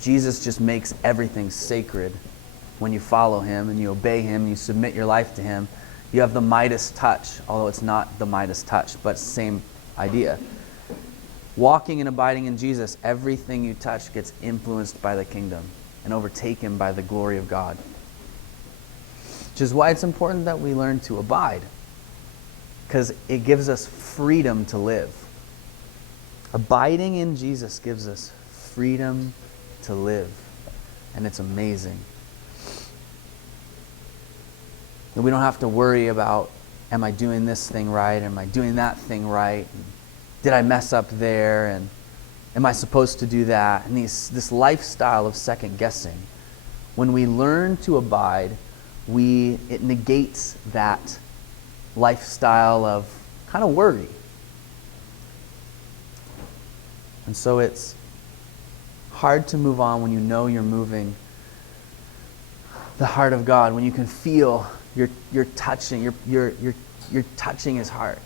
Jesus just makes everything sacred when you follow him and you obey him and you submit your life to him. You have the Midas touch, although it's not the Midas touch, but same idea. Walking and abiding in Jesus, everything you touch gets influenced by the kingdom and overtaken by the glory of God. Which is why it's important that we learn to abide, because it gives us freedom to live. Abiding in Jesus gives us freedom to live, and it's amazing. And we don't have to worry about, am I doing this thing right? Am I doing that thing right? Did I mess up there? And am I supposed to do that? And this lifestyle of second guessing. When we learn to abide, it negates that lifestyle of kind of worry. And so it's hard to move on when you know you're moving the heart of God, when you can feel you're touching his heart.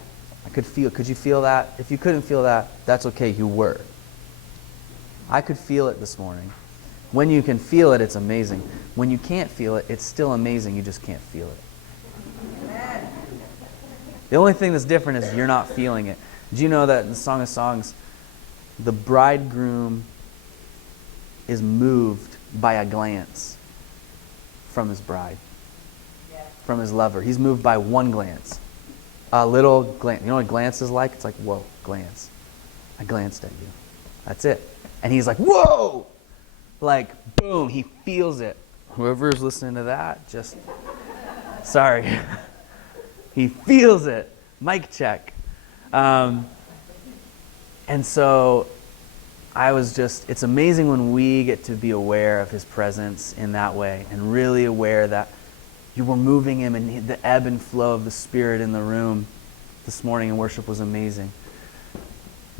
Could you feel that? If you couldn't feel that, that's okay, you were. I could feel it this morning. When you can feel it, it's amazing. When you can't feel it, it's still amazing, you just can't feel it. Amen. The only thing that's different is you're not feeling it. Do you know that in the Song of Songs, the bridegroom is moved by a glance from his bride, from his lover. He's moved by one glance. A little glance. You know what a glance is like? It's like, whoa, glance. I glanced at you. That's it. And he's like, whoa! Like, boom, he feels it. Whoever is listening to that, just, sorry. He feels it. Mic check. And so it's amazing when we get to be aware of his presence in that way and really aware that you were moving him, and the ebb and flow of the Spirit in the room this morning in worship was amazing.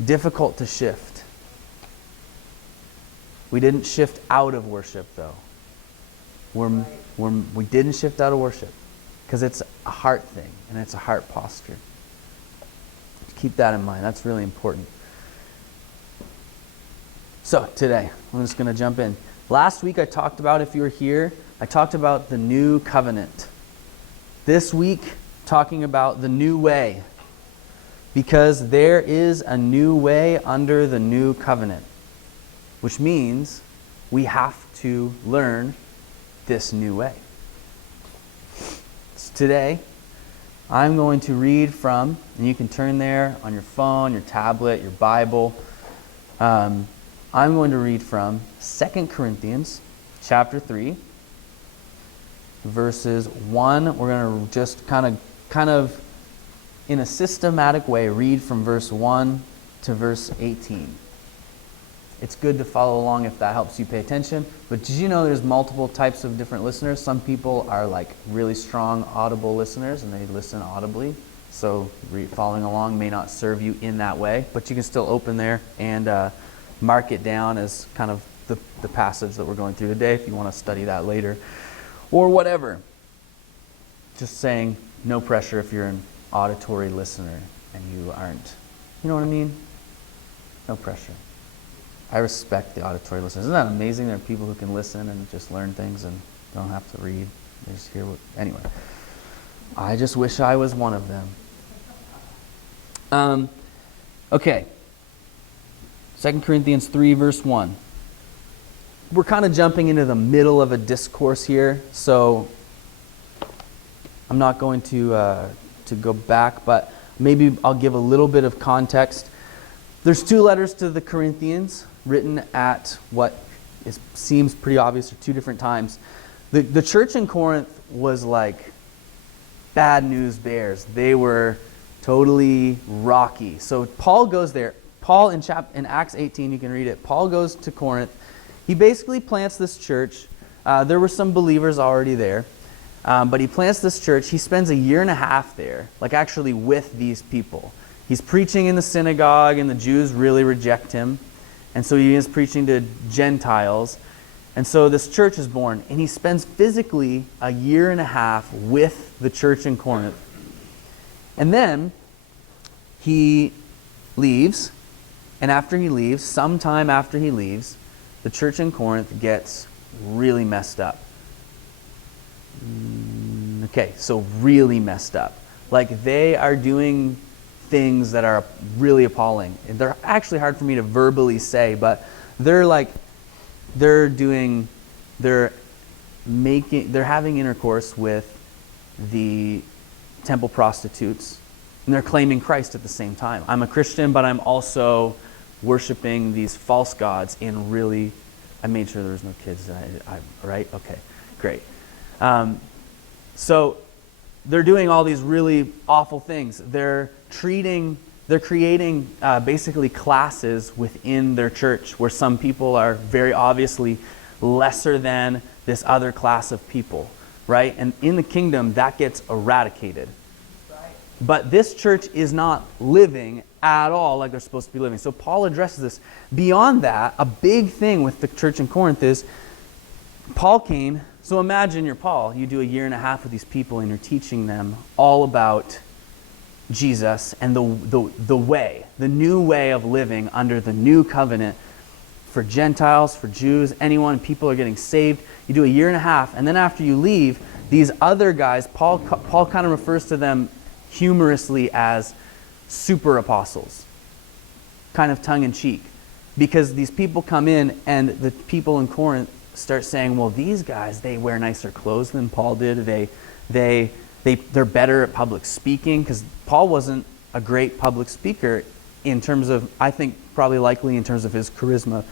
Difficult to shift. We didn't shift out of worship, though. We didn't shift out of worship because it's a heart thing and it's a heart posture. Keep that in mind. That's really important. So today, I'm just going to jump in. Last week I talked about, if you were here, I talked about the new covenant. This week, talking about the new way. Because there is a new way under the new covenant. Which means we have to learn this new way. So today, I'm going to read from, and you can turn there on your phone, your tablet, your Bible. I'm going to read from 2 Corinthians chapter 3, verses 1. We're going to just kind of in a systematic way read from verse 1 to verse 18. It's good to follow along if that helps you pay attention. But did you know there's multiple types of different listeners? Some people are like really strong audible listeners and they listen audibly. So following along may not serve you in that way. But you can still open there and mark it down as kind of the passage that we're going through today if you want to study that later. Or whatever. Just saying, no pressure if you're an auditory listener and you aren't. You know what I mean? No pressure. I respect the auditory listeners. Isn't that amazing? There are people who can listen and just learn things and don't have to read. They just hear what... Anyway. I just wish I was one of them. Okay. 2 Corinthians 3, verse 1. We're kind of jumping into the middle of a discourse here, so I'm not going to go back, but maybe I'll give a little bit of context. There's 2 letters to the Corinthians written at what seems pretty obvious, or 2 different times. The church in Corinth was like bad news bears. They were totally rocky. So Paul goes there. Paul in Acts 18, you can read it. Paul goes to Corinth. He basically plants this church. There were some believers already there. But he plants this church. He spends a year and a half there, like actually with these people. He's preaching in the synagogue, and the Jews really reject him. And so he is preaching to Gentiles. And so this church is born. And he spends physically a year and a half with the church in Corinth. And then he leaves. And after he leaves, sometime after he leaves, the church in Corinth gets really messed up. Okay, so really messed up. Like, they are doing things that are really appalling. They're actually hard for me to verbally say, but they're having intercourse with the temple prostitutes, and they're claiming Christ at the same time. I'm a Christian, but I'm also worshiping these false gods in really, I made sure there was no kids, right? Okay, great. So they're doing all these really awful things. They're creating basically classes within their church where some people are very obviously lesser than this other class of people, right? And in the kingdom, that gets eradicated. Right. But this church is not living at all like they're supposed to be living. So Paul addresses this. Beyond that, a big thing with the church in Corinth is Paul came. So imagine you're Paul. You do a year and a half with these people and you're teaching them all about Jesus and the way, the new way of living under the new covenant for Gentiles, for Jews, anyone, people are getting saved. You do a year and a half, and then after you leave, these other guys, Paul kind of refers to them humorously as super apostles, kind of tongue-in-cheek, because these people come in and the people in Corinth start saying, well, these guys, they wear nicer clothes than Paul did. They're better at public speaking, because Paul wasn't a great public speaker in terms of, I think, probably likely in terms of his charisma.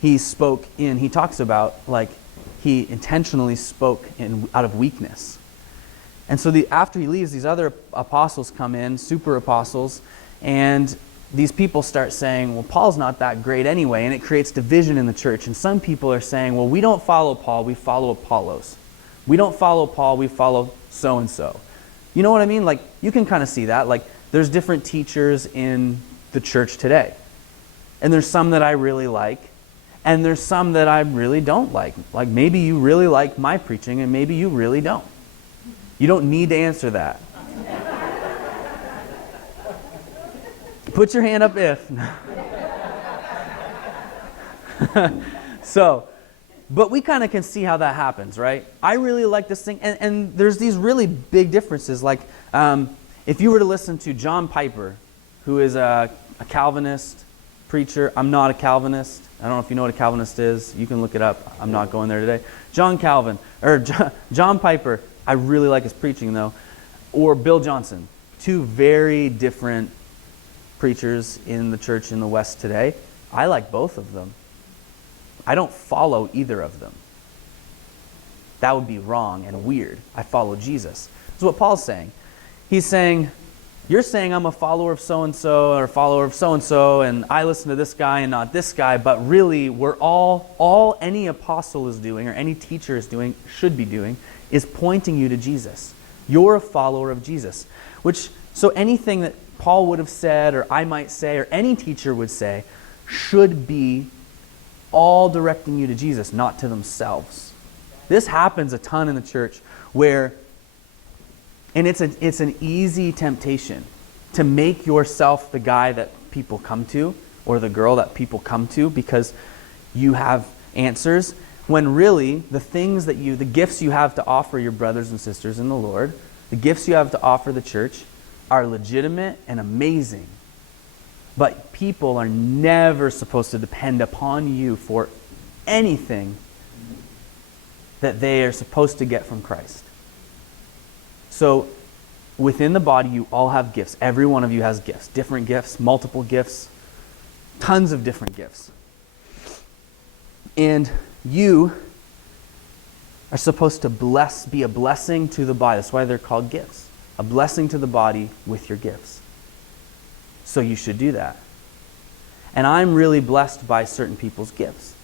He talks about, like, he intentionally spoke out of weakness. And so after he leaves, these other apostles come in, super apostles, and these people start saying, well, Paul's not that great anyway, and it creates division in the church. And some people are saying, well, we don't follow Paul, we follow Apollos. We don't follow Paul, we follow so-and-so. You know what I mean? Like, you can kind of see that. Like, there's different teachers in the church today. And there's some that I really like, and there's some that I really don't like. Like, maybe you really like my preaching, and maybe you really don't. You don't need to answer that. Put your hand up if. But we kind of can see how that happens, right? I really like this thing, and there's these really big differences. Like, if you were to listen to John Piper, who is a Calvinist preacher. I'm not a Calvinist. I don't know if you know what a Calvinist is. You can look it up. I'm not going there today. John Piper, I really like his preaching though. Or Bill Johnson. Two very different preachers in the church in the West today. I like both of them. I don't follow either of them. That would be wrong and weird. I follow Jesus. That's what Paul's saying. He's saying, you're saying I'm a follower of so-and-so or a follower of so-and-so, and I listen to this guy and not this guy, but really we're all any apostle is doing or any teacher is doing, should be doing, is pointing you to Jesus. You're a follower of Jesus. So anything that Paul would have said or I might say or any teacher would say should be all directing you to Jesus, not to themselves. This happens a ton in the church and it's an easy temptation to make yourself the guy that people come to or the girl that people come to because you have answers, when really the gifts you have to offer your brothers and sisters in the Lord, the gifts you have to offer the church are legitimate and amazing. But people are never supposed to depend upon you for anything that they are supposed to get from Christ. So within the body, you all have gifts. Every one of you has gifts. Different gifts, multiple gifts, tons of different gifts. And you are supposed to be a blessing to the body. That's why they're called gifts. A blessing to the body with your gifts. So you should do that. And I'm really blessed by certain people's gifts.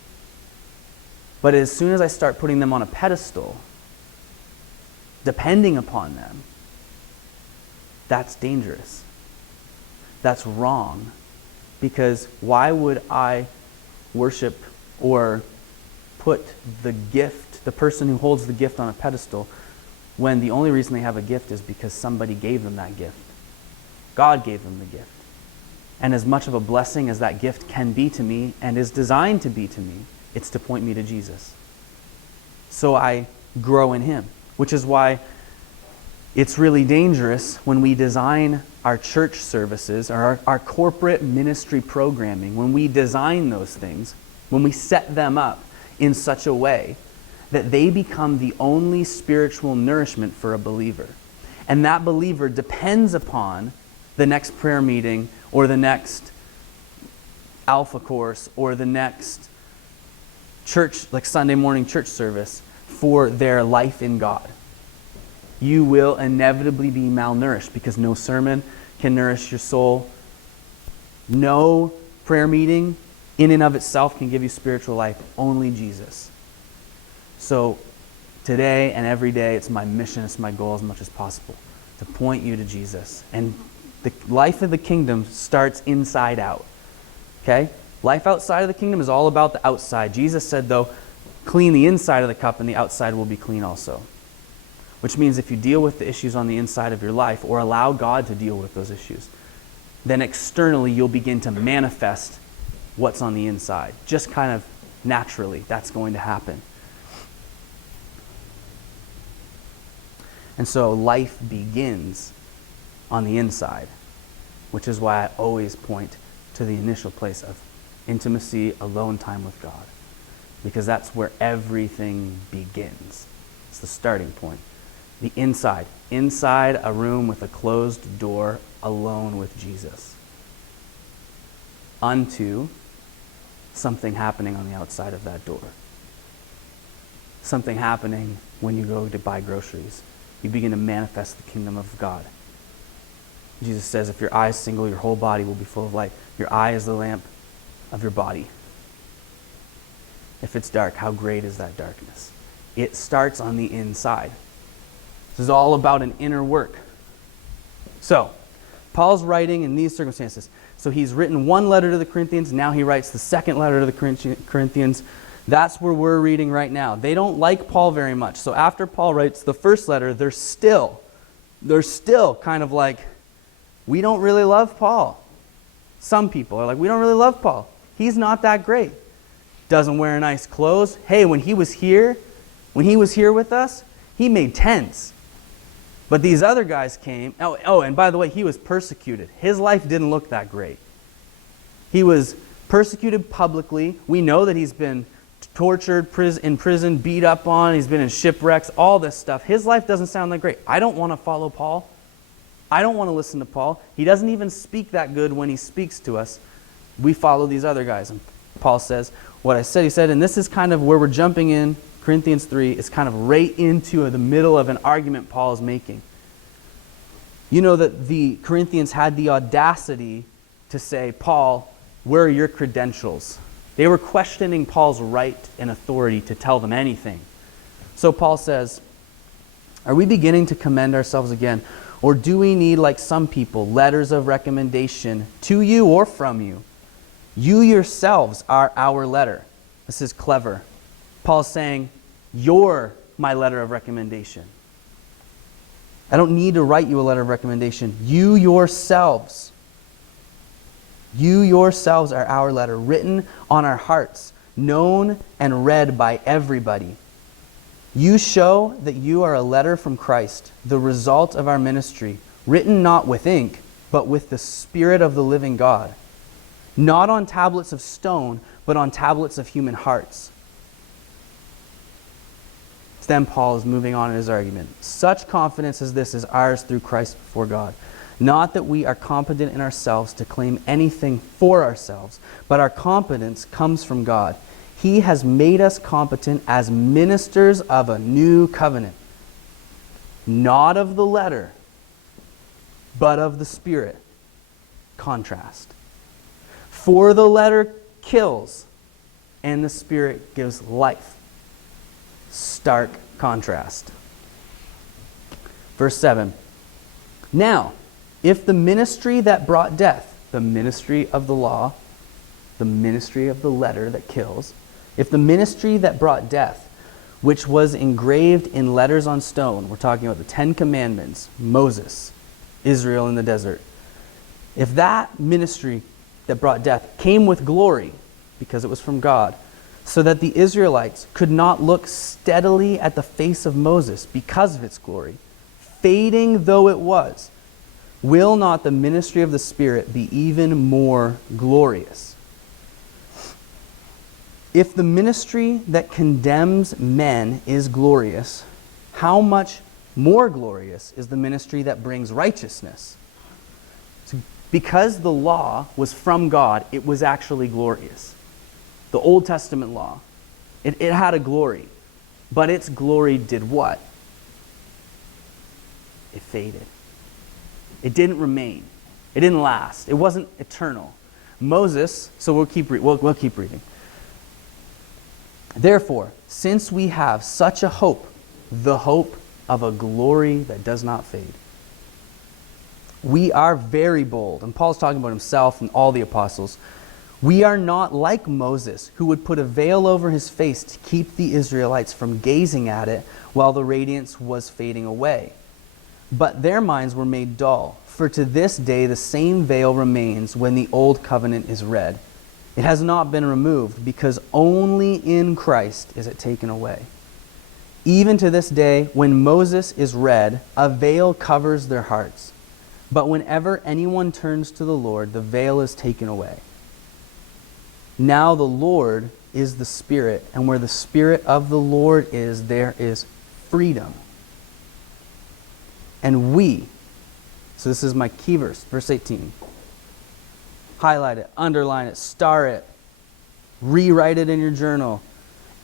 But as soon as I start putting them on a pedestal, depending upon them, that's dangerous. That's wrong. Because why would I worship or put the gift, the person who holds the gift on a pedestal, when the only reason they have a gift is because somebody gave them that gift? God gave them the gift. And as much of a blessing as that gift can be to me and is designed to be to me, It's to point me to Jesus. So I grow in him, which is why it's really dangerous when we design our church services or our corporate ministry programming, when we design those things, when we set them up in such a way that they become the only spiritual nourishment for a believer. And that believer depends upon the next prayer meeting or the next Alpha course or the next church, like Sunday morning church service, for their life in God. You will inevitably be malnourished because no sermon can nourish your soul. No prayer meeting in and of itself can give you spiritual life. Only Jesus. So today and every day, it's my mission, it's my goal as much as possible to point you to Jesus. And the life of the kingdom starts inside out. Okay? Life outside of the kingdom is all about the outside. Jesus said, though, clean the inside of the cup and the outside will be clean also. Which means if you deal with the issues on the inside of your life or allow God to deal with those issues, then externally you'll begin to manifest what's on the inside. Just kind of naturally, that's going to happen. And so life begins on the inside, which is why I always point to the initial place of intimacy, alone time with God, because that's where everything begins. It's the starting point. The inside a room with a closed door, alone with Jesus, unto something happening on the outside of that door. Something happening when you go to buy groceries. You begin to manifest the kingdom of God. Jesus says, if your eye is single, your whole body will be full of light. Your eye is the lamp of your body. If it's dark, how great is that darkness? It starts on the inside. This is all about an inner work. So, Paul's writing in these circumstances. So he's written one letter to the Corinthians. Now he writes the second letter to the Corinthians. That's where we're reading right now. They don't like Paul very much. So after Paul writes the first letter, they're still kind of like, we don't really love Paul. Some people are like, we don't really love Paul. He's not that great. Doesn't wear nice clothes. Hey, when he was here with us, he made tents. But these other guys came. Oh, and by the way, he was persecuted. His life didn't look that great. He was persecuted publicly. We know that he's been tortured, in prison, beat up on. He's been in shipwrecks, all this stuff. His life doesn't sound that great. I don't want to follow Paul. I don't want to listen to Paul. He doesn't even speak that good when he speaks to us. We follow these other guys. And Paul says, what I said, he said, and this is kind of where we're jumping in. Corinthians 3 is kind of right into the middle of an argument Paul is making. You know that the Corinthians had the audacity to say, Paul, where are your credentials? They were questioning Paul's right and authority to tell them anything. So Paul says, are we beginning to commend ourselves again? Or do we need, like some people, letters of recommendation to you or from you? You yourselves are our letter. This is clever. Paul's saying, you're my letter of recommendation. I don't need to write you a letter of recommendation. You yourselves are our letter, written on our hearts, known and read by everybody. You show that you are a letter from Christ, the result of our ministry, written not with ink, but with the Spirit of the living God. Not on tablets of stone, but on tablets of human hearts. Then Paul is moving on in his argument. Such confidence as this is ours through Christ before God. Not that we are competent in ourselves to claim anything for ourselves, but our competence comes from God. He has made us competent as ministers of a new covenant. Not of the letter, but of the Spirit. Contrast. For the letter kills, and the Spirit gives life. Stark contrast. Verse 7. Now, if the ministry that brought death, the ministry of the law, the ministry of the letter that kills, if the ministry that brought death, which was engraved in letters on stone, we're talking about the 10 Commandments, Moses, Israel in the desert, if that ministry that brought death came with glory, because it was from God, so that the Israelites could not look steadily at the face of Moses because of its glory, fading though it was. Will not the ministry of the Spirit be even more glorious? If the ministry that condemns men is glorious, how much more glorious is the ministry that brings righteousness? So because the law was from God, it was actually glorious. The Old Testament law, it had a glory, but its glory did what? It faded. It didn't remain. It didn't last. It wasn't eternal. Moses, so we'll keep reading. Therefore, since we have such a hope, the hope of a glory that does not fade, we are very bold. And Paul's talking about himself and all the apostles. We are not like Moses, who would put a veil over his face to keep the Israelites from gazing at it while the radiance was fading away. But their minds were made dull, for to this day the same veil remains when the old covenant is read. It has not been removed, because only in Christ is it taken away. Even to this day, when Moses is read, a veil covers their hearts. But whenever anyone turns to the Lord, the veil is taken away. Now the Lord is the Spirit, and where the Spirit of the Lord is, there is freedom. And we, so this is my key verse, verse 18. Highlight it, underline it, star it, rewrite it in your journal.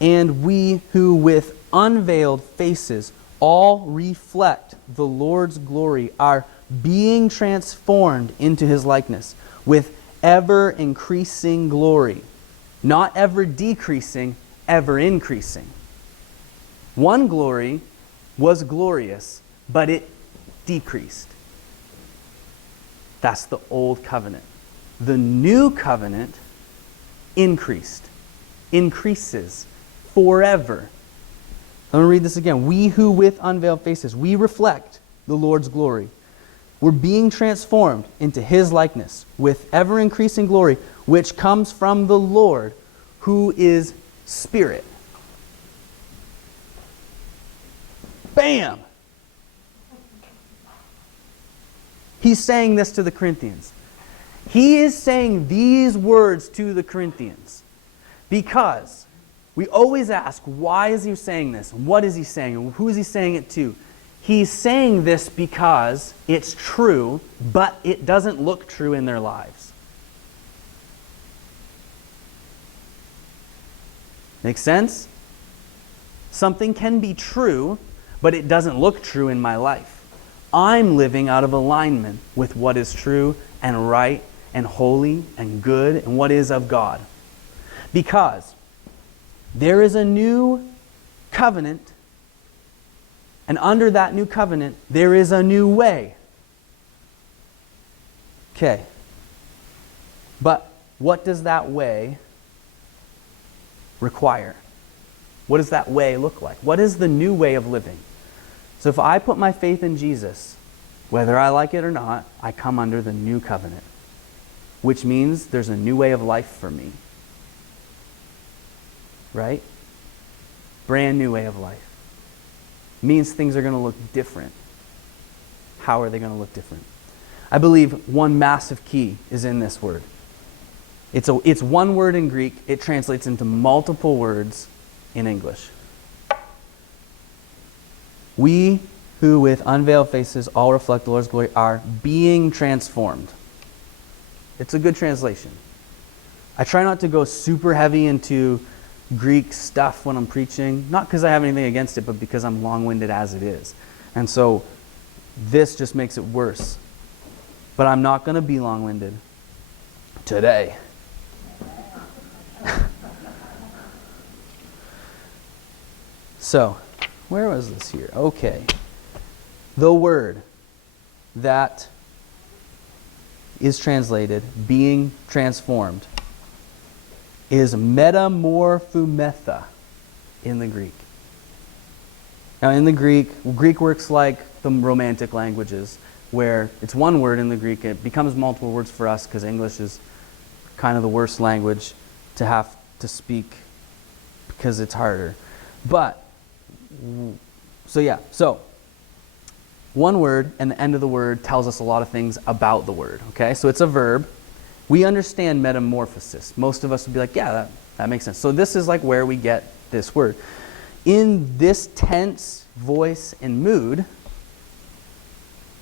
And we who with unveiled faces all reflect the Lord's glory are being transformed into his likeness with ever increasing glory. Not ever decreasing, ever increasing. One glory was glorious, but it decreased. That's the old covenant. The new covenant increases forever. Let me read this again. We who with unveiled faces, we reflect the Lord's glory. We're being transformed into his likeness with ever increasing glory, which comes from the Lord, who is Spirit. Bam! He's saying this to the Corinthians. He is saying these words to the Corinthians because we always ask, why is he saying this? What is he saying? And who is he saying it to? He's saying this because it's true, but it doesn't look true in their lives. Make sense? Something can be true, but it doesn't look true in my life. I'm living out of alignment with what is true and right and holy and good and what is of God. Because there is a new covenant, and under that new covenant, there is a new way. Okay. But what does that way require? What does that way look like? What is the new way of living? So if I put my faith in Jesus, whether I like it or not, I come under the new covenant, which means there's a new way of life for me. Right? Brand new way of life. Means things are going to look different. How are they going to look different? I believe one massive key is in this word. It's one word in Greek. It translates into multiple words in English. We who with unveiled faces all reflect the Lord's glory are being transformed. It's a good translation. I try not to go super heavy into Greek stuff when I'm preaching, not because I have anything against it, but because I'm long-winded as it is. And so this just makes it worse. But I'm not going to be long-winded today. So, where was this here? Okay. The word that is translated being transformed is metamorphumetha in the Greek. Now in the Greek works like the Romantic languages, where it's one word in the Greek, it becomes multiple words for us because English is kind of the worst language to have to speak because it's harder. But, so one word and the end of the word tells us a lot of things about the word, okay? So it's a verb. We understand metamorphosis. Most of us would be like, yeah, that makes sense. So this is like where we get this word. In this tense, voice, and mood,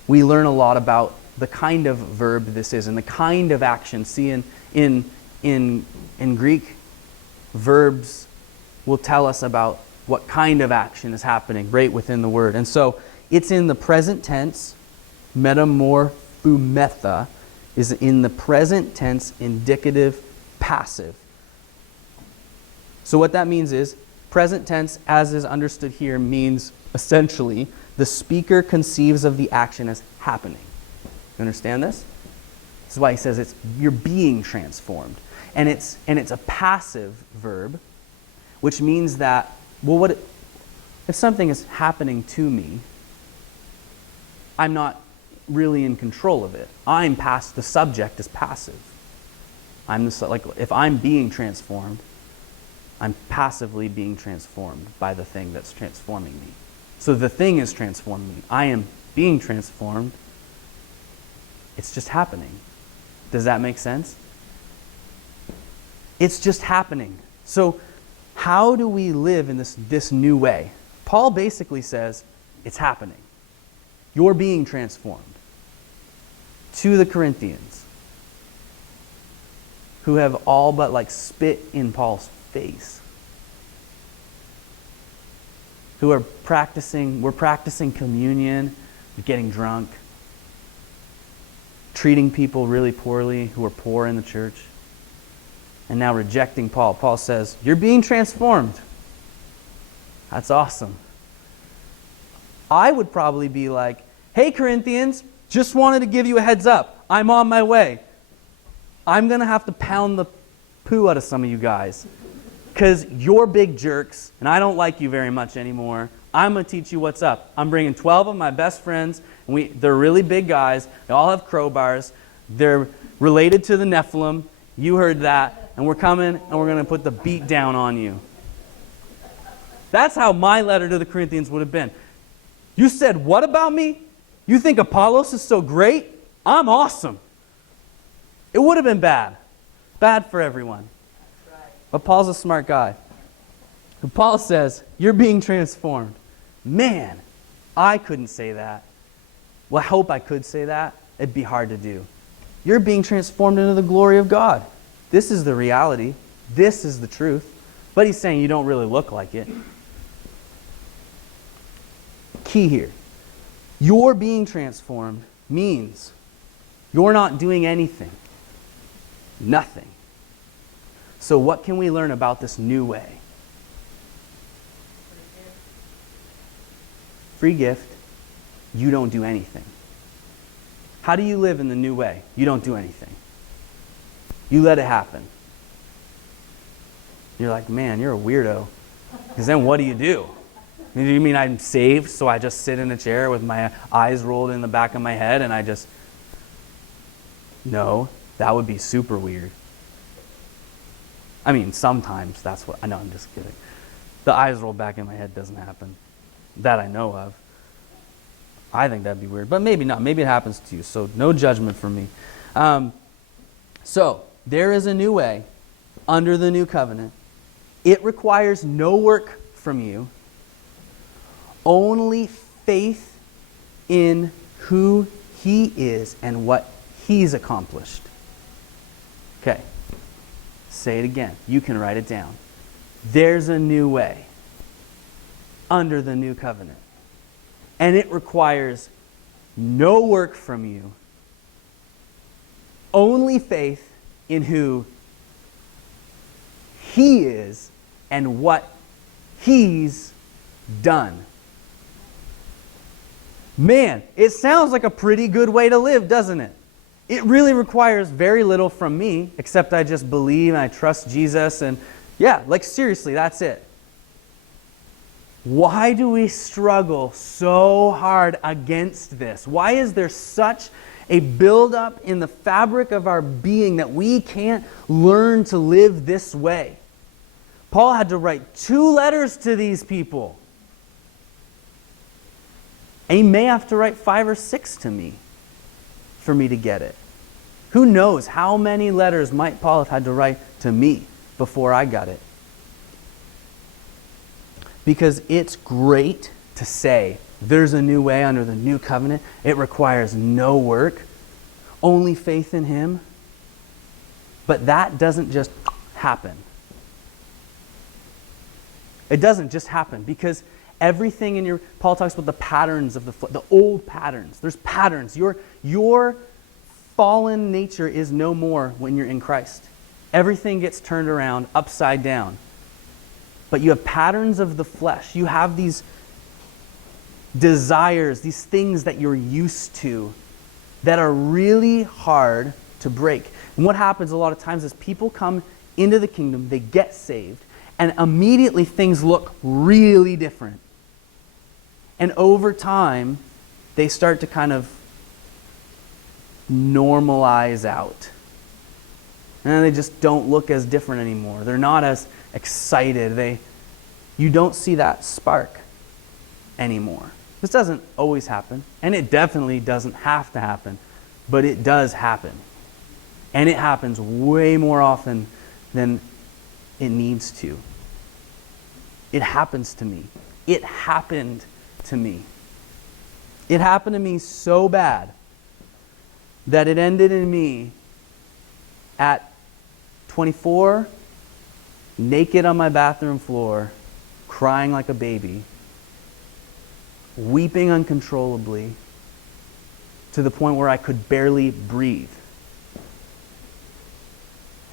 we learn a lot about the kind of verb this is and the kind of action. See, in Greek, verbs will tell us about what kind of action is happening right within the word. And so it's in the present tense. Metamorphumetha is in the present tense indicative passive. So what that means is, present tense, as is understood here, means essentially the speaker conceives of the action as happening. You understand this? This is why he says you're being transformed. And it's a passive verb, which means that, if something is happening to me, I'm not really in control of it. The subject is passive. If I'm being transformed, I'm passively being transformed by the thing that's transforming me. So the thing is transforming me. I am being transformed. It's just happening. Does that make sense? It's just happening. So how do we live in this new way? Paul basically says, it's happening. You're being transformed. To the Corinthians, who have all but spit in Paul's face, we're practicing communion, getting drunk, treating people really poorly who are poor in the church, and now rejecting Paul. Paul says, you're being transformed. That's awesome. I would probably be like, hey Corinthians, just wanted to give you a heads up. I'm on my way. I'm going to have to pound the poo out of some of you guys because you're big jerks and I don't like you very much anymore. I'm going to teach you what's up. I'm bringing 12 of my best friends. And they're really big guys. They all have crowbars. They're related to the Nephilim. You heard that. And we're coming and we're going to put the beat down on you. That's how my letter to the Corinthians would have been. You said what about me? You think Apollos is so great? I'm awesome. It would have been bad. Bad for everyone. But Paul's a smart guy. And Paul says, you're being transformed. Man, I couldn't say that. Well, I hope I could say that. It'd be hard to do. You're being transformed into the glory of God. This is the reality. This is the truth. But he's saying you don't really look like it. Key here. You're being transformed means you're not doing anything. Nothing. So what can we learn about this new way? Free gift. You don't do anything. How do you live in the new way? You don't do anything. You let it happen. You're like, man, you're a weirdo. Because then what do? You mean I'm saved, so I just sit in a chair with my eyes rolled in the back of my head and I just... No, that would be super weird. I mean, sometimes that's what... I know, I'm just kidding. The eyes rolled back in my head doesn't happen. That I know of. I think that'd be weird, but maybe not. Maybe it happens to you, so no judgment from me. So, there is a new way under the new covenant. It requires no work from you. Only faith in who He is and what He's accomplished. Okay. Say it again. You can write it down. There's a new way under the new covenant. And it requires no work from you. Only faith in who He is and what He's done. Man, it sounds like a pretty good way to live, doesn't it? It really requires very little from me, except I just believe and I trust Jesus and seriously, that's it. Why do we struggle so hard against this? Why is there such a buildup in the fabric of our being that we can't learn to live this way? Paul had to write 2 letters to these people. And he may have to write 5 or 6 to me for me to get it. Who knows how many letters might Paul have had to write to me before I got it? Because it's great to say, there's a new way under the new covenant. It requires no work, only faith in Him. But that doesn't just happen. It doesn't just happen, because everything in your... Paul talks about the patterns of the old patterns. There's patterns. Your fallen nature is no more when you're in Christ. Everything gets turned around, upside down. But you have patterns of the flesh. You have these desires, these things that you're used to that are really hard to break. And what happens a lot of times is people come into the kingdom, they get saved, and immediately things look really different. And over time, they start to kind of normalize out. And they just don't look as different anymore. They're not as excited. You don't see that spark anymore. This doesn't always happen, and it definitely doesn't have to happen, but it does happen. And it happens way more often than it needs to. It happens to me. It happened to me. It happened to me so bad that it ended in me at 24, naked on my bathroom floor, crying like a baby, weeping uncontrollably, to the point where I could barely breathe,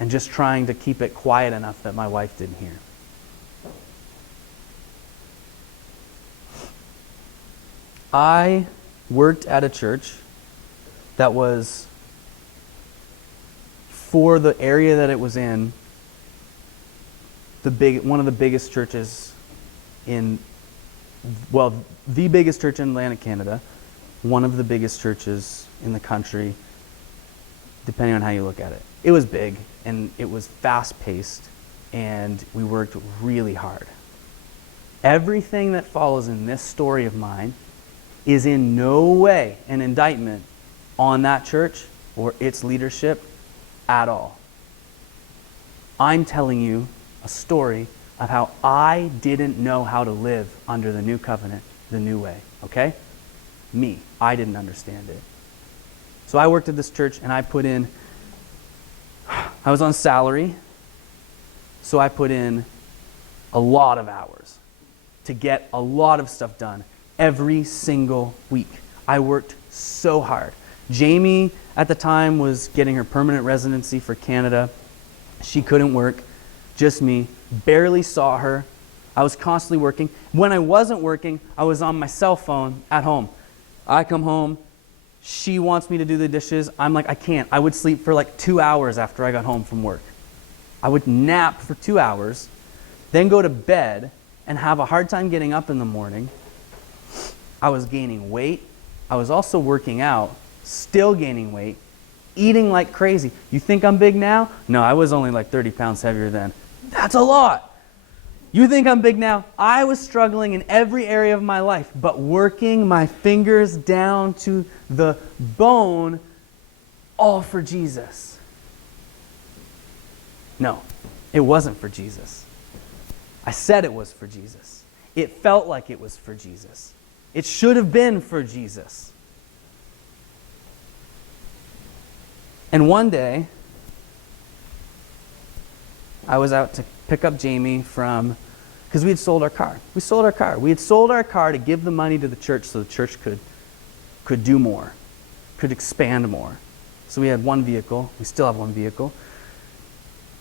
and just trying to keep it quiet enough that my wife didn't hear. I worked at a church that was, for the area that it was in, one of the biggest churches in, the biggest church in Atlantic Canada, one of the biggest churches in the country, depending on how you look at it. It was big, and it was fast-paced, and we worked really hard. Everything that follows in this story of mine is in no way an indictment on that church or its leadership at all. I'm telling you a story of how I didn't know how to live under the new covenant, the new way, okay? Me, I didn't understand it. So I worked at this church, and I was on salary, so I put in a lot of hours to get a lot of stuff done every single week. I worked so hard. Jamie, at the time, was getting her permanent residency for Canada. She couldn't work, just me. Barely saw her. I was constantly working. When I wasn't working, I was on my cell phone at home. I come home, she wants me to do the dishes. I'm like, I can't. I would sleep for like 2 hours after I got home from work. I would nap for 2 hours, then go to bed and have a hard time getting up in the morning. I was gaining weight. I was also working out, still gaining weight, eating like crazy. You think I'm big now? No, I was only like 30 pounds heavier then. That's a lot. You think I'm big now? I was struggling in every area of my life, but working my fingers down to the bone, all for Jesus. No, it wasn't for Jesus. I said it was for Jesus. It felt like it was for Jesus. It should have been for Jesus. And one day, I was out to pick up Jamie because we had sold our car. We sold our car. We had sold our car to give the money to the church so the church could do more, could expand more. So we had one vehicle. We still have one vehicle.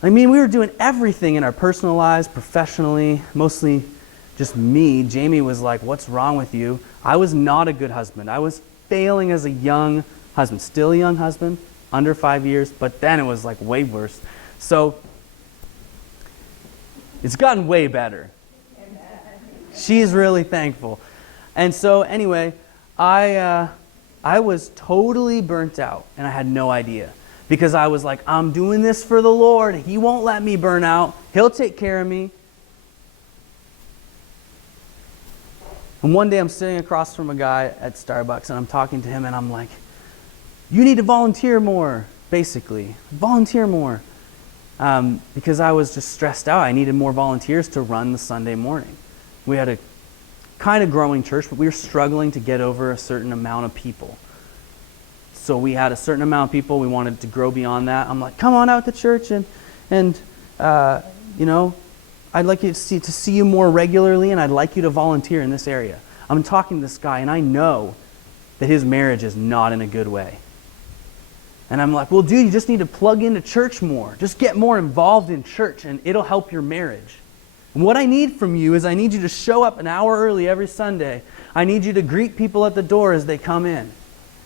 I mean, we were doing everything in our personal lives, professionally, mostly just me. Jamie was like, what's wrong with you? I was not a good husband. I was failing as a young husband. Still a young husband, under 5 years, but then it was like way worse. So it's gotten way better. She's really thankful. And so anyway, I was totally burnt out, and I had no idea. Because I was like, I'm doing this for the Lord. He won't let me burn out. He'll take care of me. And one day I'm sitting across from a guy at Starbucks and I'm talking to him and I'm like, you need to volunteer more, basically. Volunteer more. Because I was just stressed out. I needed more volunteers to run the Sunday morning. We had a kind of growing church, but we were struggling to get over a certain amount of people. So we had a certain amount of people. We wanted to grow beyond that. I'm like, come on out to church and I'd like you to see you more regularly, and I'd like you to volunteer in this area. I'm talking to this guy, and I know that his marriage is not in a good way. And I'm like, well, dude, you just need to plug into church more. Just get more involved in church, and it'll help your marriage. And what I need from you is I need you to show up an hour early every Sunday. I need you to greet people at the door as they come in.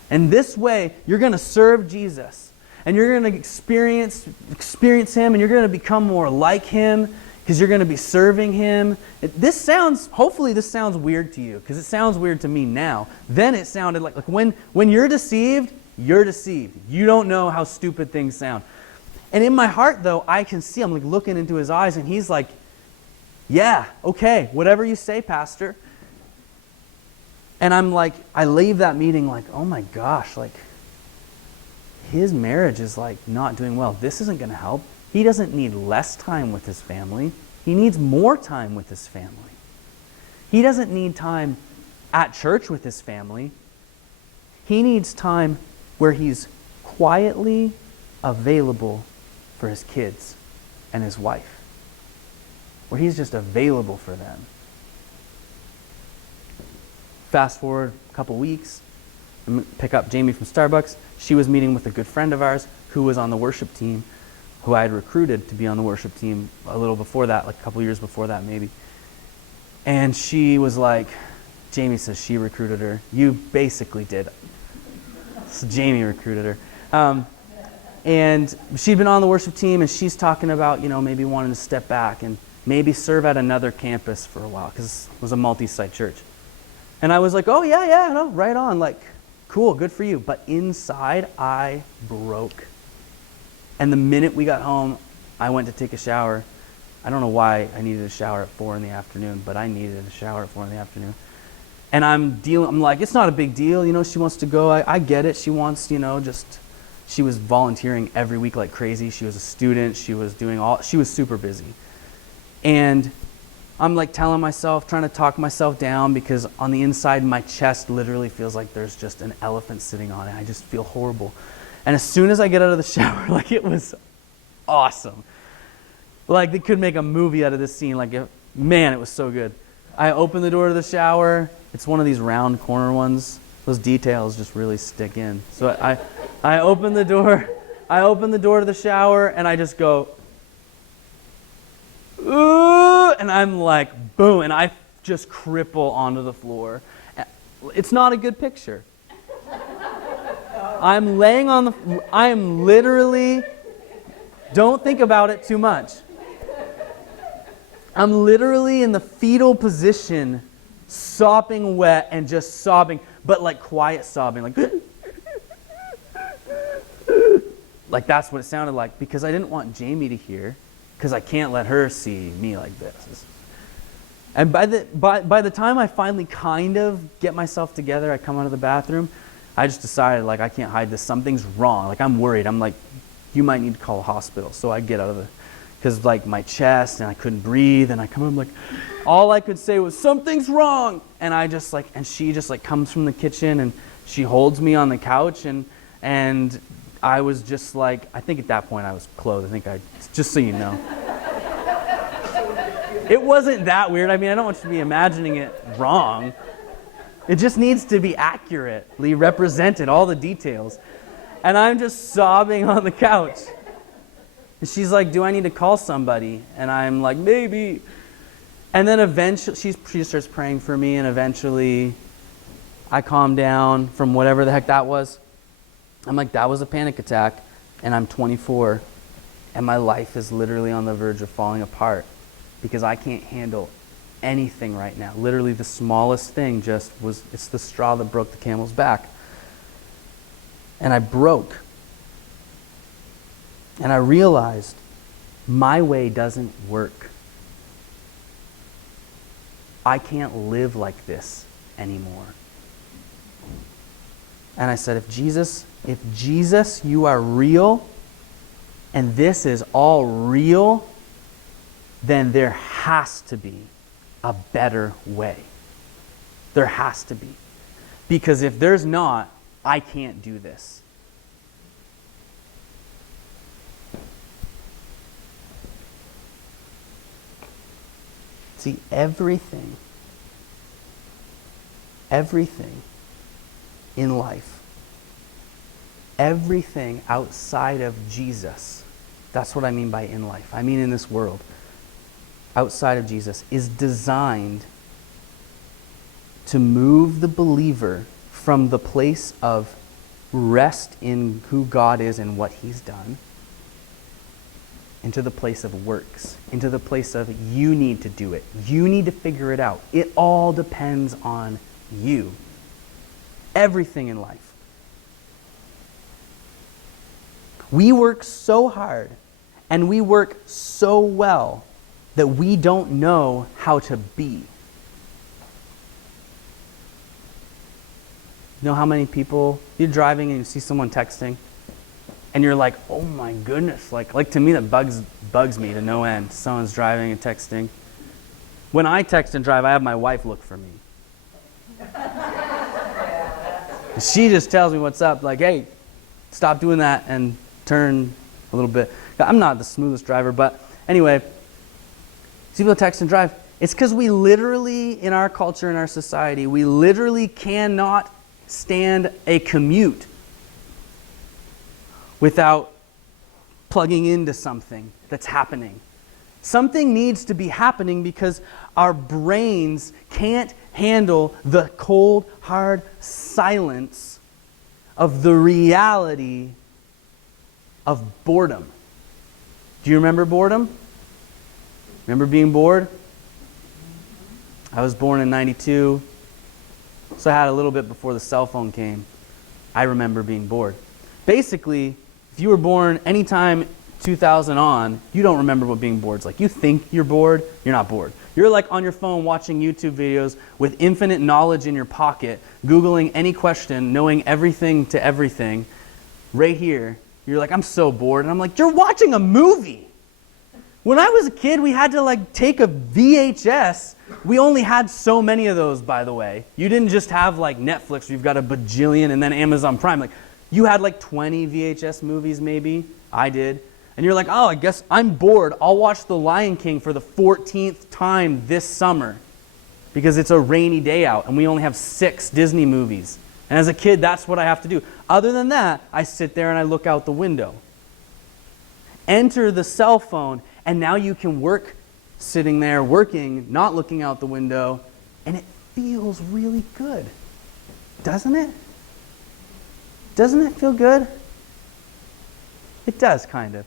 And this way, you're going to serve Jesus. And you're going to experience Him, and you're going to become more like Him, because you're going to be serving Him. Hopefully this sounds weird to you, because it sounds weird to me now. Then it sounded like when you're deceived, you're deceived. You don't know how stupid things sound. And in my heart, though, I can see, I'm like looking into his eyes, and he's like, yeah, okay, whatever you say, Pastor. And I'm like, I leave that meeting like, oh my gosh, like, his marriage is like not doing well. This isn't going to help. He doesn't need less time with his family. He needs more time with his family. He doesn't need time at church with his family. He needs time where he's quietly available for his kids and his wife, where he's just available for them. Fast forward a couple weeks, I pick up Jamie from Starbucks. She was meeting with a good friend of ours who was on the worship team, who I had recruited to be on the worship team a little before that, like a couple years before that maybe. And she was like, Jamie says she recruited her. You basically did. So Jamie recruited her. And she'd been on the worship team, and she's talking about, maybe wanting to step back and maybe serve at another campus for a while, because it was a multi-site church. And I was like, oh, yeah, no, right on. Like, cool, good for you. But inside, I broke. And the minute we got home, I went to take a shower. I don't know why I needed a shower at 4 in the afternoon, but I needed a shower at 4 in the afternoon. And I'm like, it's not a big deal. She wants to go. I get it. She wants, she was volunteering every week like crazy. She was a student. She was super busy. And I'm like telling myself, trying to talk myself down, because on the inside, my chest literally feels like there's just an elephant sitting on it. I just feel horrible. And as soon as I get out of the shower, like, it was awesome. Like, they could make a movie out of this scene. Like, man, it was so good. I open the door to the shower. It's one of these round corner ones. Those details just really stick in. So I open the door. I open the door to the shower, and I just go, ooh, and I'm like, boom, and I just cripple onto the floor. It's not a good picture. I am literally, don't think about it too much. I'm literally in the fetal position, sopping wet and just sobbing, but like quiet sobbing, like, like that's what it sounded like, because I didn't want Jamie to hear, because I can't let her see me like this. And by the time I finally kind of get myself together, I come out of the bathroom, I just decided, like, I can't hide this. Something's wrong. Like, I'm worried. I'm like, you might need to call a hospital. So I get out of because like my chest, and I couldn't breathe, and I come up, like, all I could say was, something's wrong. And I just like, and she just like comes from the kitchen, and she holds me on the couch, and I was just like, I think at that point I was clothed. Just so you know. It wasn't that weird. I mean, I don't want you to be imagining it wrong. It just needs to be accurately represented, all the details. And I'm just sobbing on the couch. And she's like, do I need to call somebody? And I'm like, maybe. And then eventually, she starts praying for me, and eventually I calm down from whatever the heck that was. I'm like, that was a panic attack, and I'm 24, and my life is literally on the verge of falling apart, because I can't handle anything right now. Literally the smallest thing it's the straw that broke the camel's back. And I broke. And I realized my way doesn't work. I can't live like this anymore. And I said, if Jesus, you are real, and this is all real, then there has to be a better way. There has to be. Because if there's not, I can't do this. See, everything in life, everything outside of Jesus, that's what I mean by in life. I mean in this world, outside of Jesus, is designed to move the believer from the place of rest in who God is and what he's done into the place of works, into the place of you need to do it. You need to figure it out. It all depends on you. Everything in life. We work so hard and we work so well that we don't know how to be. You know how many people, you're driving and you see someone texting and you're like, oh my goodness, like to me that bugs me to no end. Someone's driving and texting. When I text and drive, I have my wife look for me. She just tells me what's up, like, hey, stop doing that and turn a little bit. I'm not the smoothest driver, but anyway, see people text and drive. It's because we literally, in our culture, in our society, we literally cannot stand a commute without plugging into something that's happening. Something needs to be happening because our brains can't handle the cold, hard silence of the reality of boredom. Do you remember boredom? Remember being bored? I was born in 92, so I had a little bit before the cell phone came. I remember being bored. Basically, if you were born anytime 2000 on, you don't remember what being bored is like. You think you're bored, you're not bored. You're like on your phone watching YouTube videos with infinite knowledge in your pocket, Googling any question, knowing everything to everything, right here. You're like, I'm so bored. And I'm like, you're watching a movie. When I was a kid, we had to like take a VHS. We only had so many of those, by the way. You didn't just have like Netflix, where you've got a bajillion, and then Amazon Prime. Like, you had like 20 VHS movies maybe. I did. And you're like, oh, I guess I'm bored. I'll watch The Lion King for the 14th time this summer because it's a rainy day out and we only have 6 Disney movies. And as a kid, that's what I have to do. Other than that, I sit there and I look out the window. Enter the cell phone, and now you can work sitting there working, not looking out the window, and it feels really good. Doesn't it? Doesn't it feel good? It does, kind of.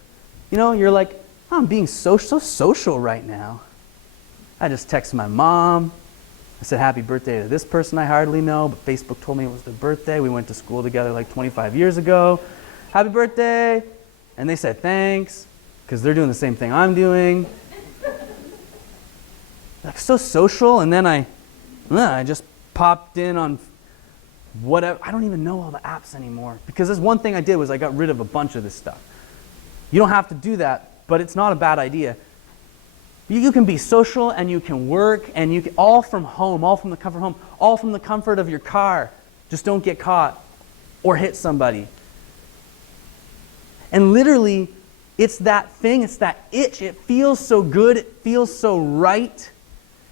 You know, you're like, oh, I'm being so social right now. I just texted my mom. I said happy birthday to this person I hardly know, but Facebook told me it was their birthday. We went to school together like 25 years ago. Happy birthday. And they said thanks, because they're doing the same thing I'm doing. Like, so social. And then I just popped in on whatever. I don't even know all the apps anymore, because there's one thing I did was I got rid of a bunch of this stuff. You don't have to do that, but it's not a bad idea. You can be social and you can work, and you can, all from home, all from the comfort of home, all from the comfort of your car. Just don't get caught or hit somebody. And literally, it's that thing, it's that itch. It feels so good, it feels so right.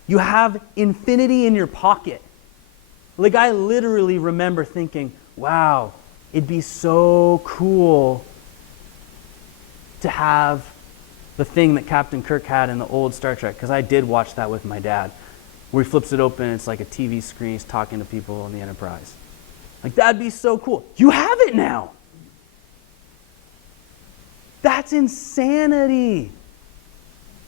You have infinity in your pocket. Like, I literally remember thinking, wow, it'd be so cool to have the thing that Captain Kirk had in the old Star Trek, because I did watch that with my dad, where he flips it open, it's like a TV screen, he's talking to people on the Enterprise. Like, that'd be so cool. You have it now. That's insanity.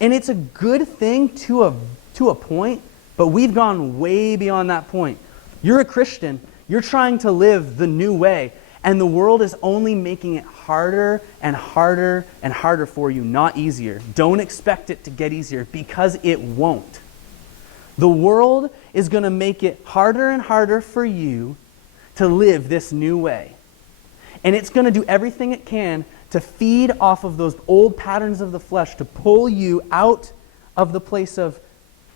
And it's a good thing to a point, but we've gone way beyond that point. You're a Christian. You're trying to live the new way, and the world is only making it harder and harder and harder for you, not easier. Don't expect it to get easier, because it won't. The world is going to make it harder and harder for you to live this new way. And it's going to do everything it can to feed off of those old patterns of the flesh, to pull you out of the place of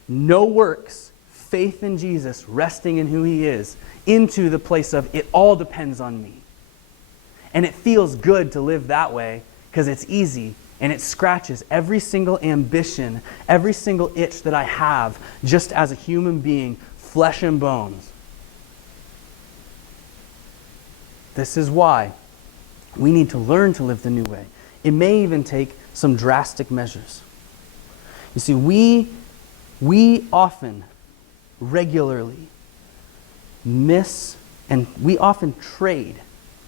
no works, faith in Jesus, resting in who he is, into the place of it all depends on me. And it feels good to live that way because it's easy and it scratches every single ambition, every single itch that I have just as a human being, flesh and bones. This is why we need to learn to live the new way. It may even take some drastic measures. You see, we often, regularly, miss and we often trade.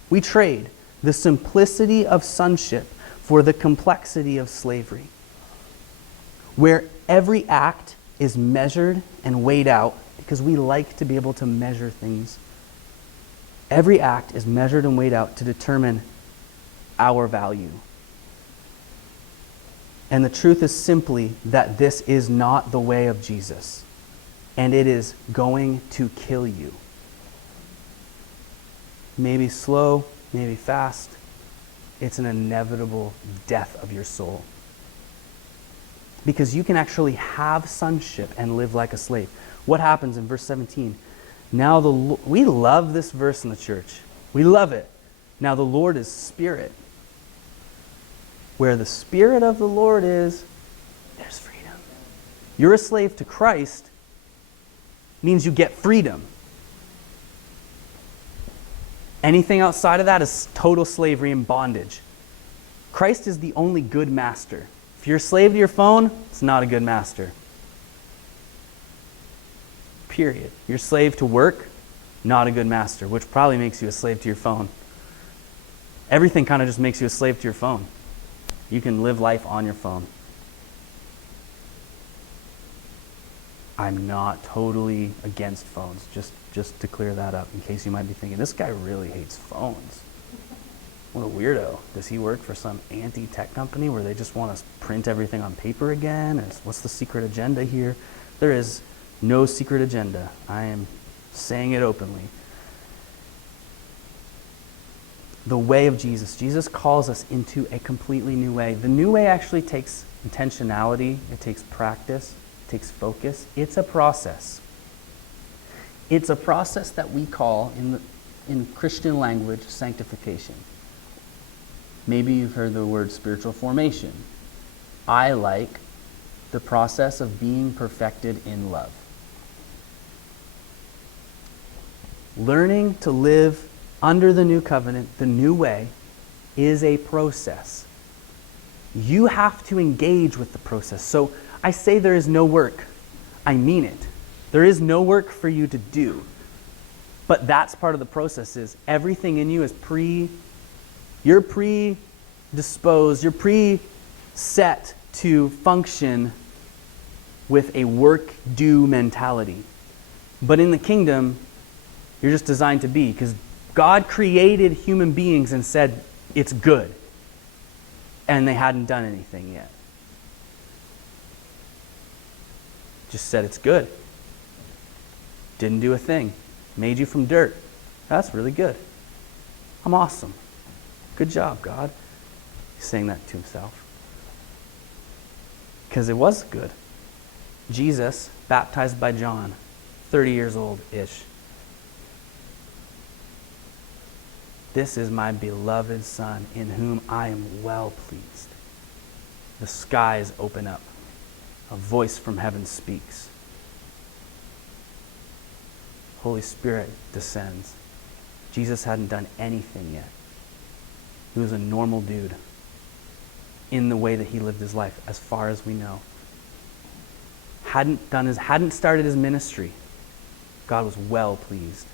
We trade the simplicity of sonship for the complexity of slavery, where every act is measured and weighed out because we like to be able to measure things. Every act is measured and weighed out to determine our value. And the truth is simply that this is not the way of Jesus, and it is going to kill you. Maybe slow, maybe fast. It's an inevitable death of your soul. Because you can actually have sonship and live like a slave. What happens in verse 17? Now we love this verse in the church. We love it. Now the Lord is Spirit. Where the Spirit of the Lord is, there's freedom. You're a slave to Christ means you get freedom. Anything outside of that is total slavery and bondage. Christ is the only good master. If you're a slave to your phone, it's not a good master. Period. You're a slave to work, not a good master, which probably makes you a slave to your phone. Everything kind of just makes you a slave to your phone. You can live life on your phone. I'm not totally against phones, just to clear that up in case you might be thinking, this guy really hates phones. What a weirdo. Does he work for some anti-tech company where they just want to print everything on paper again? What's the secret agenda here? There is no secret agenda. I am saying it openly. The way of Jesus. Jesus calls us into a completely new way. The new way actually takes intentionality. It takes practice. It takes focus. It's a process. It's a process that we call, in Christian language, sanctification. Maybe you've heard the word spiritual formation. I like the process of being perfected in love. Learning to live under the new covenant, the new way, is a process. You have to engage with the process. So I say there is no work. I mean it. There is no work for you to do. But that's part of the process is everything in you is you're predisposed, you're pre-set to function with a work-do mentality. But in the kingdom, you're just designed to be, because God created human beings and said, it's good. And they hadn't done anything yet. Just said it's good. Didn't do a thing. Made you from dirt. That's really good. I'm awesome. Good job, God. He's saying that to himself. Because it was good. Jesus, baptized by John, 30 years old-ish. This is my beloved Son, in whom I am well pleased. The skies open up. A voice from heaven speaks. Holy Spirit descends. Jesus hadn't done anything yet. He was a normal dude in the way that he lived his life, as far as we know. Hadn't started his ministry. God was well pleased.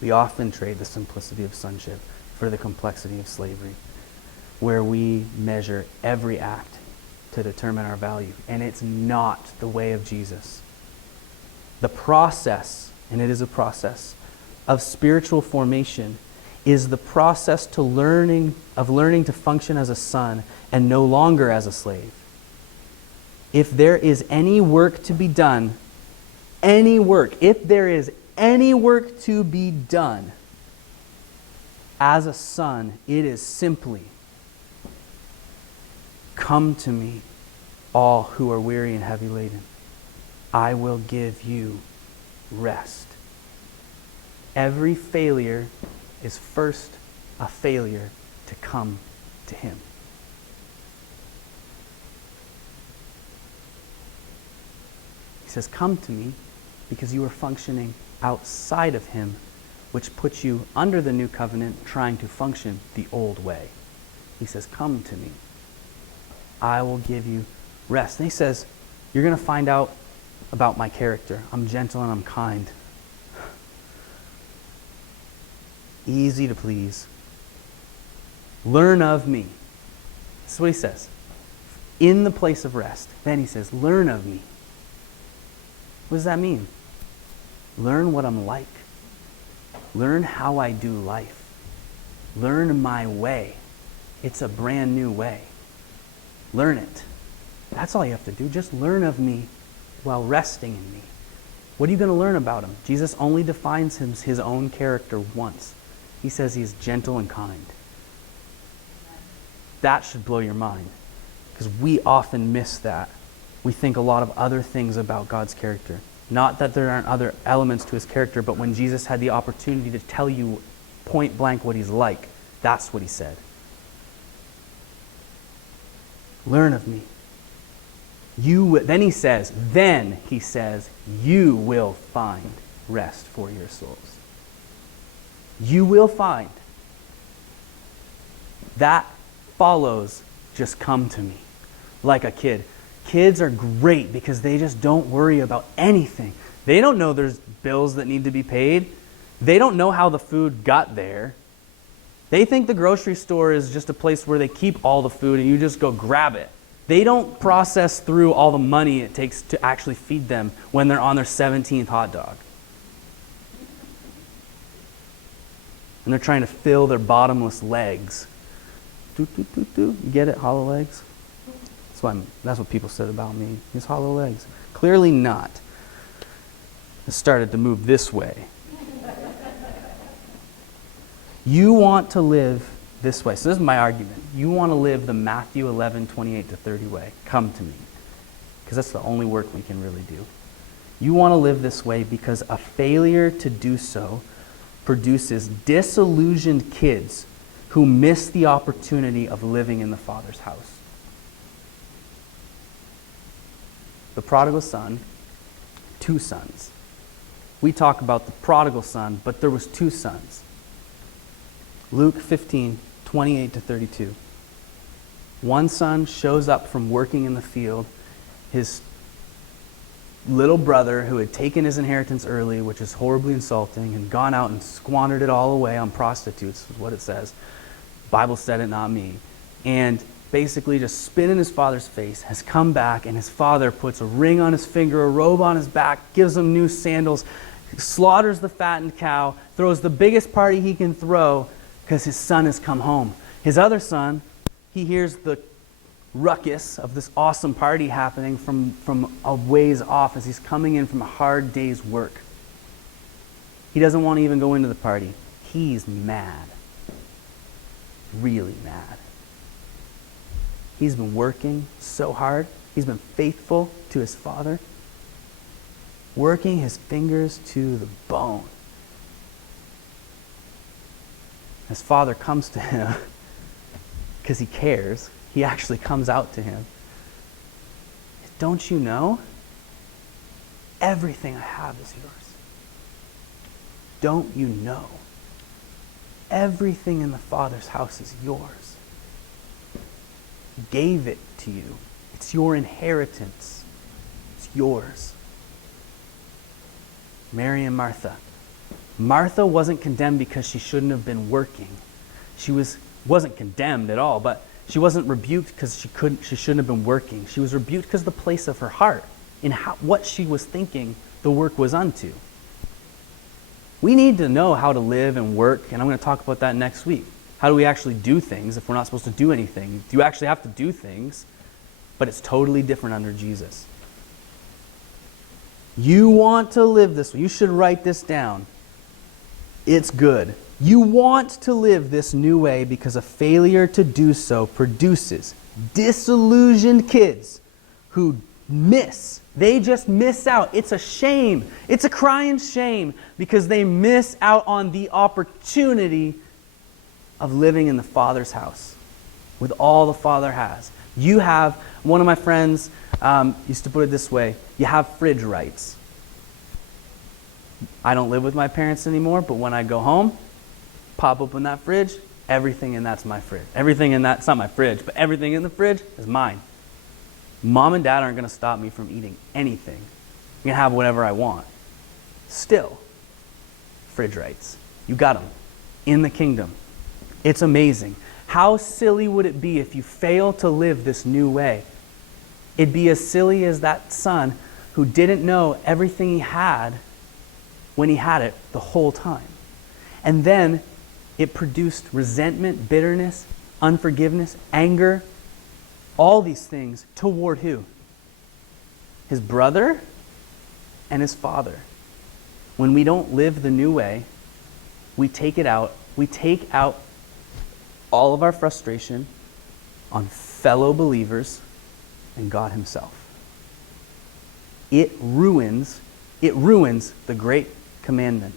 We often trade the simplicity of sonship for the complexity of slavery, where we measure every act to determine our value. And it's not the way of Jesus. The process, and it is a process, of spiritual formation is the process of learning to function as a son and no longer as a slave. If there is any work to be done, any work, if there is any work to be done as a son, it is simply, come to me, all who are weary and heavy laden. I will give you rest. Every failure is first a failure to come to him. He says, come to me because you are functioning outside of him, which puts you under the new covenant trying to function the old way. He says, come to me. I will give you rest. And he says, you're going to find out about my character. I'm gentle and I'm kind. Easy to please. Learn of me. That's what he says. In the place of rest. Then he says, learn of me. What does that mean? Learn what I'm like. Learn how I do life. Learn my way. It's a brand new way. Learn it. That's all you have to do. Just learn of me while resting in me. What are you going to learn about him? Jesus only defines his own character once. He says he's gentle and kind. That should blow your mind, because we often miss that. We think a lot of other things about God's character. Not that there aren't other elements to his character, but when Jesus had the opportunity to tell you point blank what he's like, that's what he said. Learn of me. Then he says, you will find rest for your souls. You will find. That follows just come to me. Like a kid. Kids are great because they just don't worry about anything. They don't know there's bills that need to be paid. They don't know how the food got there. They think the grocery store is just a place where they keep all the food and you just go grab it. They don't process through all the money it takes to actually feed them when they're on their 17th hot dog. And they're trying to fill their bottomless legs. You get it? Hollow legs? That's what people said about me. His hollow legs. Clearly not. It started to move this way. You want to live this way. So this is my argument. You want to live the Matthew 11:28-30 way. Come to me. Because that's the only work we can really do. You want to live this way because a failure to do so produces disillusioned kids who miss the opportunity of living in the Father's house. The prodigal son, two sons. We talk about the prodigal son, but there was two sons. Luke 15:28-32. One son shows up from working in the field. His little brother, who had taken his inheritance early, which is horribly insulting, and gone out and squandered it all away on prostitutes, is what it says. The Bible said it, not me. And basically just spit in his father's face, has come back, and his father puts a ring on his finger, a robe on his back, gives him new sandals, slaughters the fattened cow, throws the biggest party he can throw because his son has come home. His other son, he hears the ruckus of this awesome party happening from a ways off as he's coming in from a hard day's work. He doesn't want to even go into the party. He's mad. Really mad. He's been working so hard. He's been faithful to his father, working his fingers to the bone. His father comes to him because he cares. He actually comes out to him. Don't you know? Everything I have is yours. Don't you know? Everything in the Father's house is yours. He gave it to you. It's your inheritance. It's yours. Mary and Martha. Martha wasn't condemned because she shouldn't have been working. She wasn't condemned at all, but she wasn't rebuked because she shouldn't have been working. She was rebuked because the place of her heart, in what she was thinking the work was unto. We need to know how to live and work, and I'm going to talk about that next week. How do we actually do things if we're not supposed to do anything? Do you actually have to do things? but it's totally different under Jesus. You want to live this way. You should write this down. It's good. You want to live this new way because a failure to do so produces disillusioned kids who they just miss out. It's a shame. It's a crying shame because they miss out on the opportunity of living in the Father's house with all the Father has. You have, one of my friends used to put it this way, you have fridge rights. I don't live with my parents anymore, but when I go home, pop open that fridge, everything in that's my fridge. Everything in that, it's not my fridge, but everything in the fridge is mine. Mom and dad aren't going to stop me from eating anything. I'm going to have whatever I want. Still, fridge rights. You got them in the kingdom. It's amazing. How silly would it be if you fail to live this new way? It'd be as silly as that son who didn't know everything he had when he had it the whole time. And then it produced resentment, bitterness, unforgiveness, anger, all these things toward who? His brother and his father. When we don't live the new way, we take it out. We take out all of our frustration on fellow believers and God himself. It ruins the great commandment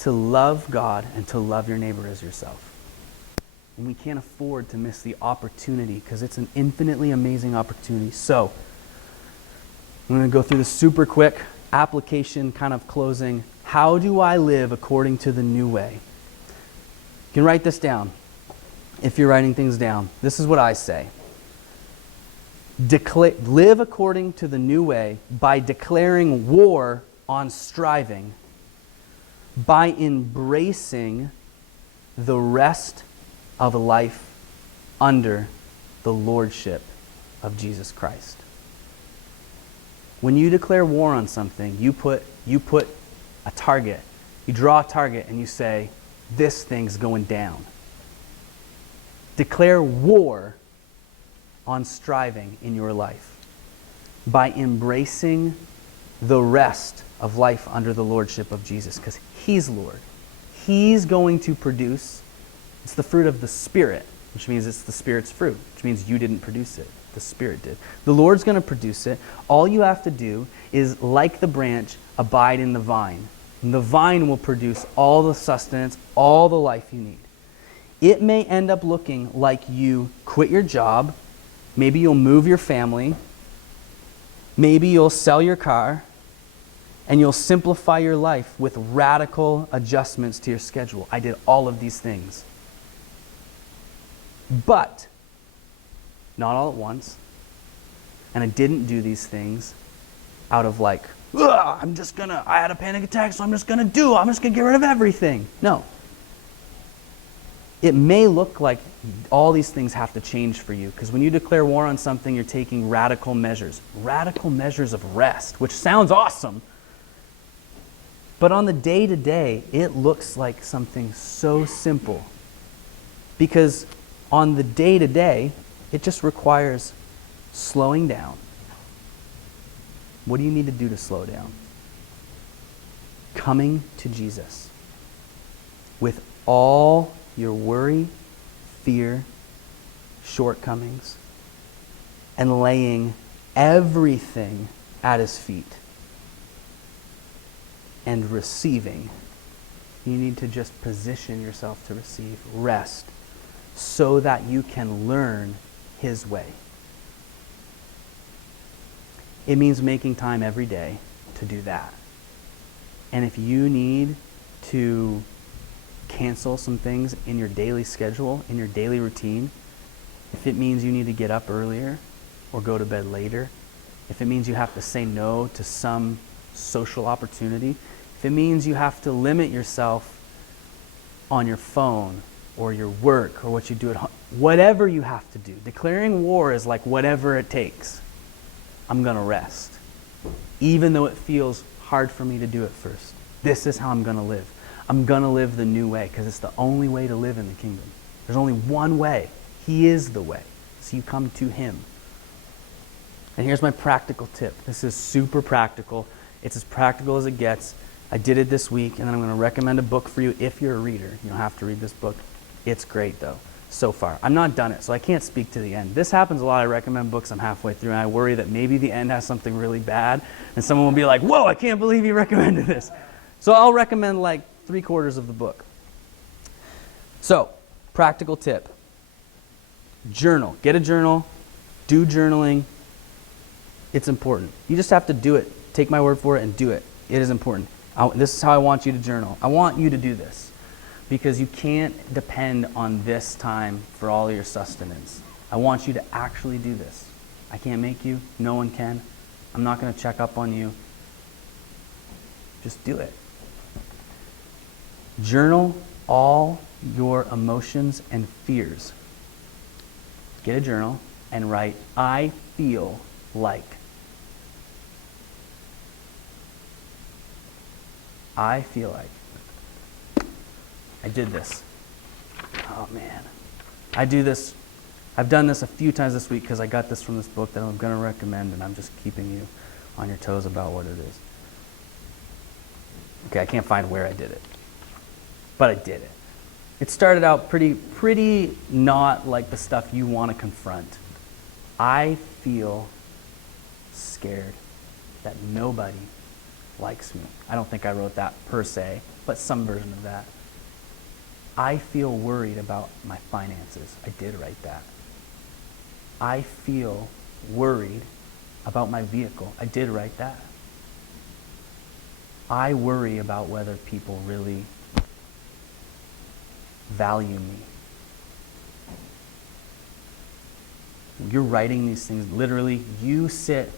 to love God and to love your neighbor as yourself. And we can't afford to miss the opportunity because it's an infinitely amazing opportunity. So, I'm going to go through this super quick application kind of closing. How do I live according to the new way? You can write this down if you're writing things down. This is what I say. Live according to the new way by declaring war on striving, by embracing the rest of life under the lordship of Jesus Christ. When you declare war on something, you put a target. You draw a target and you say, this thing's going down. Declare war on striving in your life by embracing the rest of life under the lordship of Jesus, because he's Lord. He's going to produce. It's the fruit of the Spirit, which means it's the Spirit's fruit, which means you didn't produce it. The Spirit did. The Lord's going to produce it. All you have to do is, like the branch, abide in the vine. And the vine will produce all the sustenance, all the life you need. It may end up looking like you quit your job. Maybe you'll move your family. Maybe you'll sell your car. And you'll simplify your life with radical adjustments to your schedule. I did all of these things. But not all at once. And I didn't do these things out of like, I had a panic attack, so I'm just going to get rid of everything. No. It may look like all these things have to change for you, because when you declare war on something, you're taking radical measures of rest, which sounds awesome. But on the day-to-day, it looks like something so simple. Because on the day-to-day, it just requires slowing down. What do you need to do to slow down? Coming to Jesus with all your worry, fear, shortcomings, and laying everything at his feet and receiving. You need to just position yourself to receive rest so that you can learn his way. It means making time every day to do that. And if you need to cancel some things in your daily schedule, in your daily routine, if it means you need to get up earlier or go to bed later, if it means you have to say no to some social opportunity, if it means you have to limit yourself on your phone or your work or what you do at home, whatever you have to do, declaring war is like whatever it takes. I'm going to rest, even though it feels hard for me to do it first. This is how I'm going to live. I'm going to live the new way because it's the only way to live in the kingdom. There's only one way. He is the way. So you come to him. And here's my practical tip. This is super practical. It's as practical as it gets. I did it this week, and then I'm going to recommend a book for you if you're a reader. You don't have to read this book. It's great, though, so far. I'm not done it, so I can't speak to the end. This happens a lot. I recommend books I'm halfway through, and I worry that maybe the end has something really bad, and someone will be like, whoa, I can't believe you recommended this. So I'll recommend like 3/4 of the book. So, practical tip. Journal. Get a journal. Do journaling. It's important. You just have to do it. Take my word for it and do it. It is important. This is how I want you to journal. I want you to do this because you can't depend on this time for all your sustenance. I want you to actually do this. I can't make you. No one can. I'm not going to check up on you. Just do it. Journal all your emotions and fears. Get a journal and write, I feel like. I feel like. I did this. Oh man. I do this. I've done this a few times this week because I got this from this book that I'm going to recommend, and I'm just keeping you on your toes about what it is. Okay, I can't find where I did it, but I did it. It started out pretty not like the stuff you want to confront. I feel scared that nobody likes me. I don't think I wrote that per se, but some version of that. I feel worried about my finances. I did write that. I feel worried about my vehicle. I did write that. I worry about whether people really value me. You're writing these things. Literally, you sit,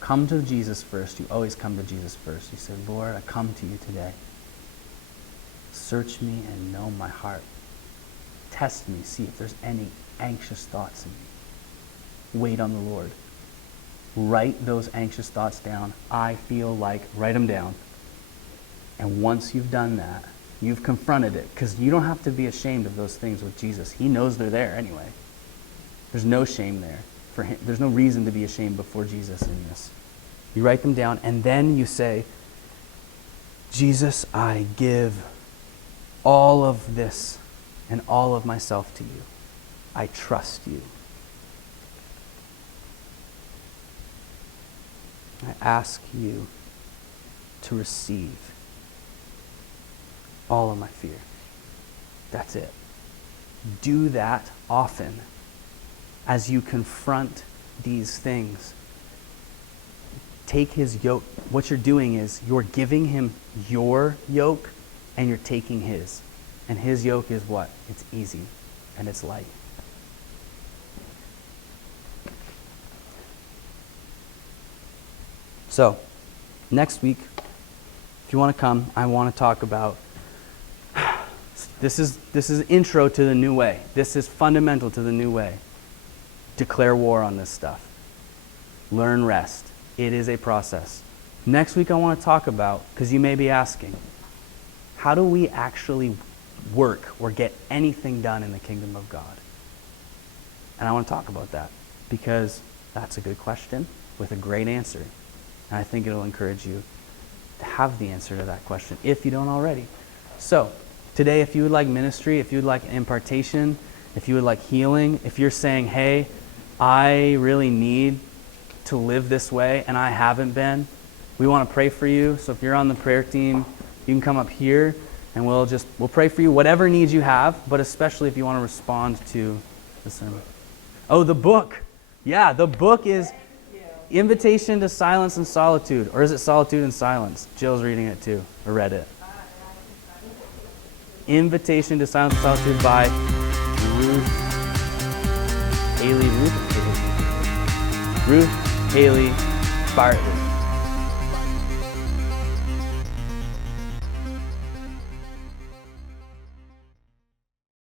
come to Jesus first. You always come to Jesus first. You say, Lord, I come to you today. Search me and know my heart. Test me, see if there's any anxious thoughts in me. Wait on the Lord. Write those anxious thoughts down. I feel like, write them down. And once you've done that, you've confronted it, because you don't have to be ashamed of those things with Jesus. He knows they're there anyway. There's no shame there for him. There's no reason to be ashamed before Jesus in this. You write them down, and then you say, Jesus, I give all of this and all of myself to you. I trust you. I ask you to receive all of my fear. That's it. Do that often as you confront these things. Take his yoke. What you're doing is you're giving him your yoke and you're taking his. And his yoke is what? It's easy and it's light. So, next week, if you want to come, I want to talk about, this is intro to the new way. This is fundamental to the new way. Declare war on this stuff. Learn rest. It is a process. Next week I want to talk about, because you may be asking, how do we actually work or get anything done in the kingdom of God? And I want to talk about that, because that's a good question with a great answer. And I think it'll encourage you to have the answer to that question, if you don't already. So, today, if you would like ministry, if you would like impartation, if you would like healing, if you're saying, hey, I really need to live this way and I haven't been, we want to pray for you. So if you're on the prayer team, you can come up here and we'll pray for you, whatever needs you have, but especially if you want to respond to the sermon. Oh, the book. Yeah, the book is Invitation to Silence and Solitude. Or is it Solitude and Silence? Jill's reading it too, or read it. Invitation to Silence and Solitude by Ruth Haley Bartlett.